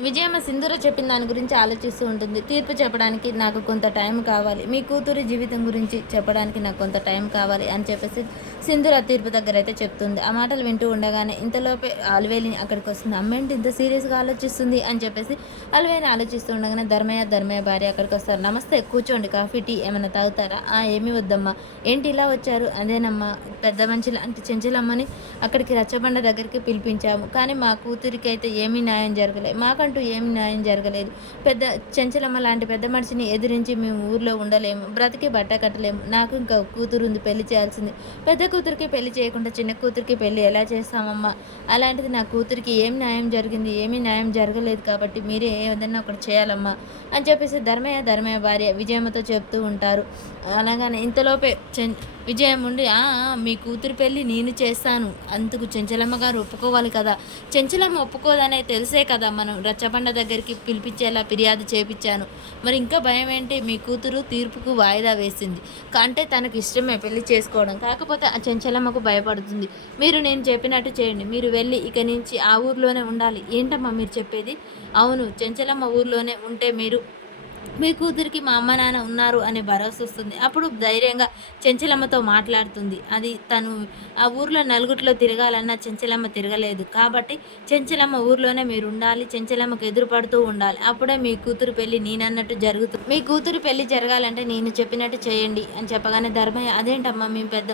విజయమ్మ సింధూర చెప్పిన దాని గురించి ఆలోచిస్తూ ఉంటుంది. తీర్పు చెప్పడానికి నాకు కొంత టైం కావాలి. మీ కూతురి జీవితం గురించి చెప్పడానికి నాకు కొంత టైం కావాలి అని చెప్పేసి సింధూర తీర్పు దగ్గరైతే చెప్తుంది. ఆ మాటలు వింటూ ఉండగానే ఇంతలోపే అలివేలిని అక్కడికొస్తుంది. అమ్మేంటి ఇంత సీరియస్‌గా ఆలోచిస్తుంది అని చెప్పేసి అలివేలిని ఆలోచిస్తూ ఉండగానే ధర్మయ్య భార్య అక్కడికొస్తారు. నమస్తే కూర్చోండి. కాఫీ, టీ ఏమన్నా తాగుతారా? ఏమీ వద్దమ్మా. ఏంటి ఇలా వచ్చారు? అదేనమ్మా పెద్ద మనిషి లాంటి చెంచలమ్మని అక్కడికి రచ్చబండ దగ్గరికి పిలిపించాము. కానీ మా కూతురికైతే ఏమీ న్యాయం జరగలేదు. మాకంటూ ఏమి న్యాయం జరగలేదు. పెద్ద చెంచలమ్మ లాంటి పెద్ద మనిషిని ఎదిరించి మేము ఊర్లో ఉండలేము. బ్రతికి బట్ట కట్టలేము. నాకు ఇంకా కూతురుంది, పెళ్లి చేయాల్సింది. పెద్ద కూతురికి పెళ్లి చేయకుండా చిన్న కూతురికి పెళ్లి ఎలా చేస్తామమ్మా? అలాంటిది నా కూతురికి ఏం న్యాయం జరిగింది? ఏమీ న్యాయం జరగలేదు కాబట్టి మీరే ఏదన్నా ఒకటి చేయాలమ్మా అని చెప్పేసి ధర్మయ్య భార్య విజయమ్మతో చెప్తూ ఉంటారు. అనగానే ఇంతలోపే విజయం ఉండి మీ కూతురు పెళ్ళి నేను చేస్తాను. అందుకు చెంచలమ్మ గారు ఒప్పుకోవాలి కదా. చెంచలమ్మ ఒప్పుకోదనే తెలిసే కదా మనం రచ్చబండ దగ్గరికి పిలిపించేలా ఫిర్యాదు చేపించాను. మరి ఇంకా భయం ఏంటి? మీ కూతురు తీర్పుకు వాయిదా వేసింది. అంటే తనకు ఇష్టమే పెళ్లి చేసుకోవడం. కాకపోతే ఆ చెంచలమ్మకు భయపడుతుంది. మీరు నేను చెప్పినట్టు చేయండి. మీరు వెళ్ళి ఇక నుంచి ఆ ఊర్లోనే ఉండాలి. ఏంటమ్మా మీరు చెప్పేది? అవును, చెంచలమ్మ ఊర్లోనే ఉంటే మీ కూతురికి మా అమ్మ నాన్న ఉన్నారు అనే భరోసా వస్తుంది. అప్పుడు ధైర్యంగా చెంచలమ్మతో మాట్లాడుతుంది. అది తను ఆ ఊర్లో నలుగురిలో తిరగాలన్నా చెంచలమ్మ తిరగలేదు. కాబట్టి చెంచలమ్మ ఊర్లోనే మీరు ఉండాలి. చెంచలమ్మకు ఎదురుపడుతూ ఉండాలి. అప్పుడే మీ కూతురు పెళ్లి నేనన్నట్టు జరుగుతుంది. మీ కూతురు పెళ్లి జరగాలంటే నేను చెప్పినట్టు చేయండి అని చెప్పగానే ధర్మయ్య అదేంటమ్మా మేము పెద్ద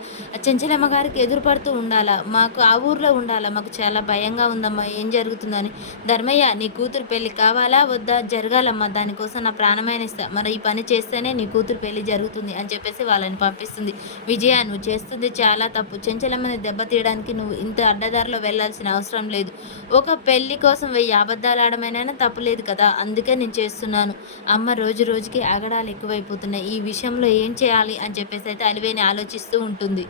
చెంచలమ్మ గారికి ఎదురుపడుతూ ఉండాలా? మాకు ఆ ఊర్లో ఉండాలా? మాకు చాలా భయంగా ఉందమ్మా ఏం జరుగుతుందని. ధర్మయ్య నీ కూతురు పెళ్లి కావాలా వద్దా? జరగాలమ్మా. దానికోసం నా ప్రాణమైన ఇస్తా. మరి ఈ పని చేస్తేనే నీ కూతురు పెళ్లి జరుగుతుంది అని చెప్పేసి వాళ్ళని పంపిస్తుంది. విజయ నువ్వు చేస్తుంది చాలా తప్పు. చెంచలమ్మని దెబ్బతీయడానికి నువ్వు ఇంత అడ్డదారిలో వెళ్ళాల్సిన అవసరం లేదు. ఒక పెళ్లి కోసం 1000 అబద్ధాలు ఆడమైనా తప్పులేదు కదా. అందుకే నేను చేస్తున్నాను. అమ్మ రోజు రోజుకి ఆగడాలు ఎక్కువైపోతున్నాయి. ఈ విషయంలో ఏం చేయాలి అని చెప్పేసి అయితే అలివేని ఆలోచిస్తూ ఉంటుంది.